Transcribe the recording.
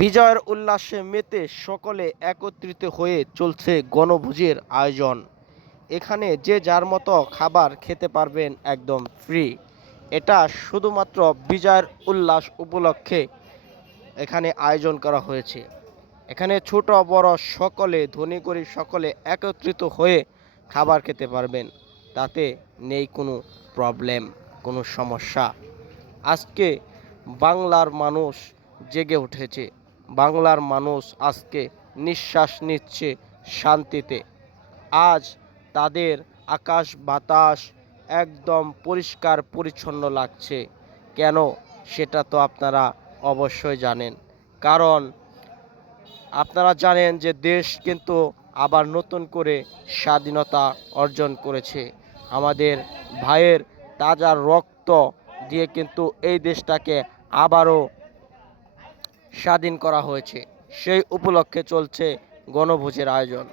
বিজয়ের উল্লাসে মেতে সকলে একত্রিত হয়ে চলছে গণভোজের আয়োজন। এখানে যে যার মতো খাবার খেতে পারবেন একদম ফ্রি এটা শুধুমাত্র বিজয়ের উল্লাস উপলক্ষে এখানে আয়োজন করা হয়েছে। এখানে ছোট, বড় সকলে, ধনী, গরিব সকলে একত্রিত হয়ে খাবার খেতে পারবেন। তাতে নেই কোনো প্রবলেম কোনো সমস্যা। আজকে বাংলার মানুষ জেগে উঠেছে। বাংলার মানুষ আজকে নিঃশ্বাস নিচ্ছে শান্তিতে। আজ তাদের আকাশ বাতাস একদম পরিষ্কার পরিচ্ছন্ন লাগছে। কেন? সেটা তো আপনারা অবশ্যই জানেন। কারণ আপনারা জানেন যে দেশ কিন্তু আবার নতুন করে স্বাধীনতা অর্জন করেছে। আমাদের ভাইয়ের তাজা রক্ত দিয়ে কিন্তু এই দেশটাকে আবারও স্বাধীন করা হয়েছে। সেই উপলক্ষে চলছে গণভোজের আয়োজন।